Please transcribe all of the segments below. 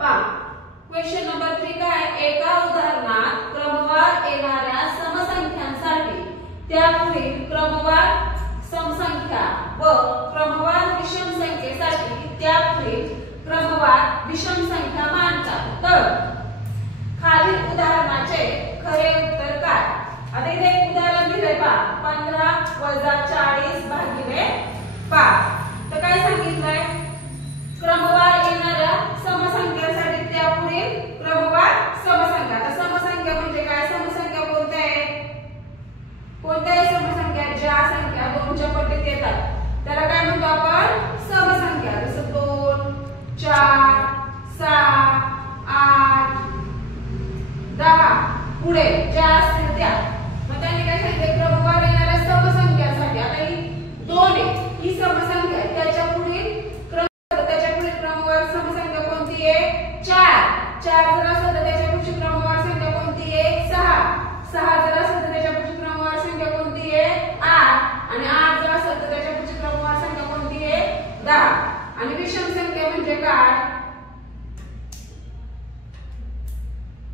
पहा question number 3 काय आहे? एका उदाहरणात क्रमवार येणाऱ्या समसंख्यांसाठी त्यापुढील क्रमवार समसंख्या व क्रमवार विषम संख्येसाठी त्यापुढील क्रमवार विषम संख्या मानतात। तर खालील उदाहरणाचे खरे उत्तर काय? आता इथे एक उदाहरण दिले पहा, 15 - 40 भागिले 5। तर काय सांगितलंय? क्रमवार येणाऱ्या समसंख्यासाठी त्यापुढील क्रमवार समसंख्या। आता समसंख्या म्हणजे काय? समसंख्या कोणत्या आहेत? कोणत्याही समसंख्या ज्या संख्या 2 च्या पटीत येतात त्याला काय म्हणतो आपण? समसंख्या। जसं 2, 4, 6, 8, 10 पुढे ज्या असतील त्या। मग त्यांनी काय सांगितलं? क्रमवार येणाऱ्या समसंख्यासाठी आता ही 2 आहे, ही समसंख्या आहे, त्याच्या पुढील क्रमवार समसंख्या कोणती आहे? 4 जर असेल तर त्याच्या पुढची क्रमवार संख्या कोणती आहे? 6 जर असेल तर त्याच्या पुढची क्रमवार संख्या कोणती आहे? 8 आणि 8 जर असेल तर त्याच्या पुढची क्रमवार संख्या कोणती आहे? 10। आणि विषम संख्या म्हणजे काय?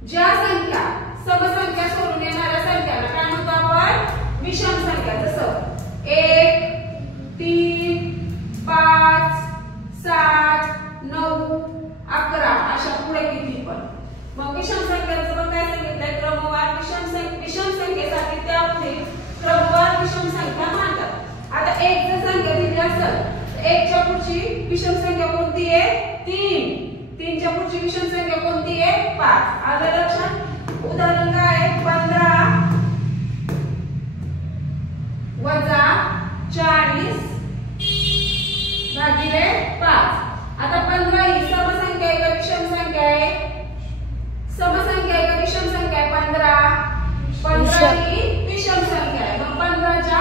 ज्या संख्या समसंख्या सोडून येणाऱ्या संख्याला काय म्हणतो आपण? विषम संख्या। जसं 1, 3, 5, 7, 9, 11 अशा पुढे किती पण। मग विषम संख्यांचं पण काय सांगितलंय? क्रमवार विषम संख्येसाठी त्यापुढील क्रमवार विषम संख्या मानतात। आता 1 जर संख्या दिली असेल तर 1 च्या पुढची विषम संख्या कोणती आहे? 3 च्या पुढची विषम संख्या कोणती आहे? 5। आलं लक्षात? उदाहरण काय आहे? 15 - 40 भागिले 5। आता 15 ही समसंख्या आहे का विषम संख्या आहे? समसंख्या आहे का विषम संख्या आहे? 15 ही विषम संख्या आहे। मग 15 च्या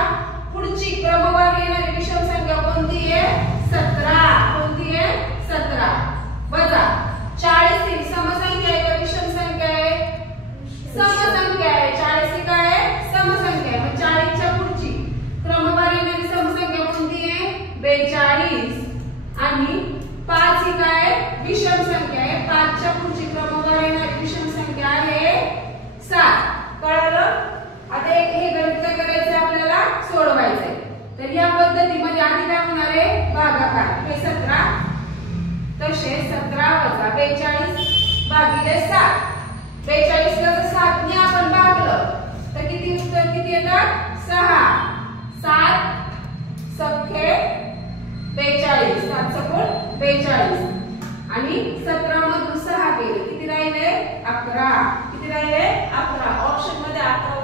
पुढची क्रमवार येणारी विषम संख्या कोणती आहे? 17। कोणती आहे? 17 वजा 40 ही समसंख्या आहे का विषम संख्या आहे? समसंख्या आहे। 40 ही काय आहे? समसंख्या आहे। मग 40 च्या पुढची क्रमवार येणारी समसंख्या कोणती आहे? 42 आणि 5 ही काय आहे? विषम संख्या आहे। 5 च्या पुढची क्रमवार येणारी विषम संख्या आहे 7। कळलं? आता हे गणित काय करायचं आपल्याला? सोडवायचंय। तर या पद्धतीमध्ये आधी काय होणार आहे? भागाकार। हे 17 तसे 17 वजा 42 भागिले 7। 42 ला जर 7 ने आपण भागलं तर किती उत्तर किती येतात? 6। 7 सख्खे 42, 7 सकूण 42 आणि 17 मधून 6 गेले किती राहिले? 11। किती राहिले? 11। ऑप्शन मध्ये 11